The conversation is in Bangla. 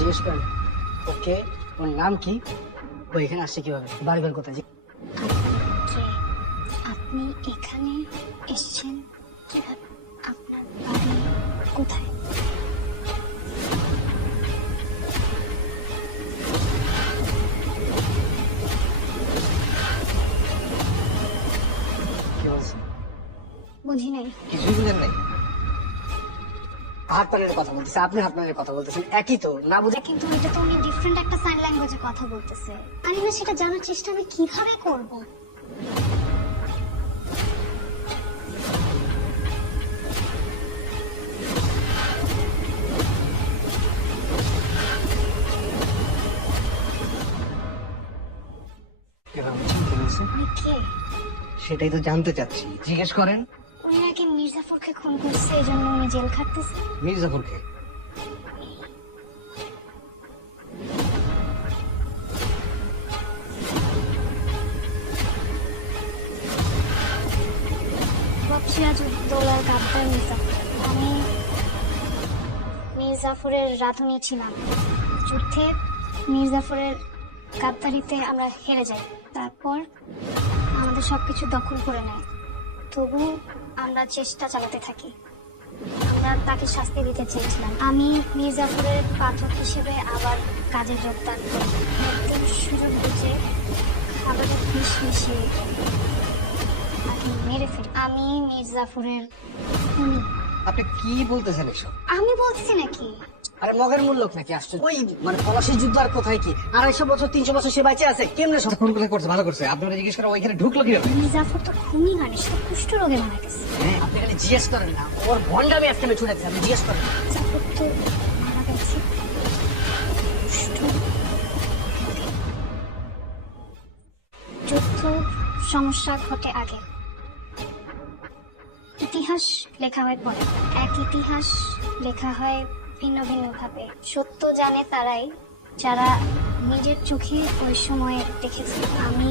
জিজ্ঞেস করেন ওকে ওর নাম কি, ও এখানে আসছে কিভাবে, বাড়িঘর কোথায়? কে আপনি এখানে এসেছেন কিভাবে? আপনার বাড়ি কোথায়? কি বলছে? বুঝি নাই। কিছুই বুঝেন নাই? হাত পানের কথা বলতেছে, আপনি হাত পানের কথা বলতেছেন, একই তো না বুঝে? কিন্তু এটা তো উনি ডিফারেন্ট একটা সাইন ল্যাঙ্গুয়েজে কথা বলতেছে। আমি না সেটা জানার চেষ্টা আমি কিভাবে করব? এবার বুঝছেন কি বলছে? উনি কে? সেটাই তো জানতে চাচ্ছি, জিজ্ঞেস করেন। উনি নাকি মির্জাফরকে খুন করছে, এই জন্য উনি জেল খাটতেছে। মির্জাফরকে? সিরাজউদ্দৌলার গাদ্দার মির্জাফর। আমি মির্জাফরের রাঁধুনি ছিলাম। যুদ্ধে মির্জাফরের গাদ্দারিতে আমরা হেরে যাই। তারপর আমাদের সবকিছু দখল করে নেয়। তবু আমরা চেষ্টা চালাতে থাকি। আমরা তাকে শাস্তি দিতে চেয়েছিলাম। আমি মির্জাফরের পাঠক হিসেবে আবার কাজে যোগদান করি। একদম সুযোগ বুঝে খাবারে বিষ মিশিয়ে তাকে মেরে ফেলি। আমি মির্জাফরের খুনি। আপনি কি বলতেছেন এসব? আমি বলছি নাকি? আরে মগের মূল্য নাকি আসছে ওই মানে পলাশির যুদ্ধ আর কোথায় কি 250 বছর 300 বছর সে বাইচে আছে কেমনে সব ফোন করে করছে, ভালো করছে। আপনারা জিজ্ঞেস করা ওইখানে ঢুকলো কিভাবে? মির্জাফর তো খুনি মানে, সে কুষ্ঠ রোগে মারা গেছে। হ্যাঁ আপনি খালি জিজ্ঞেস করেন না, ওর ভন্ডামি আজকে আমি ছুটে দিচ্ছি, আপনি জিজ্ঞেস করেন। মির্জাফর তো মারা গেছে কুষ্ঠ। যুদ্ধ সমস্যা ঘটে আগে, ইতিহাস লেখা হয় পরে। এক ইতিহাস লেখা হয় ভিন্ন ভিন্ন ভাবে। সত্য জানে তারাই যারা নিজের চোখে ওই সময় দেখেছে। আমি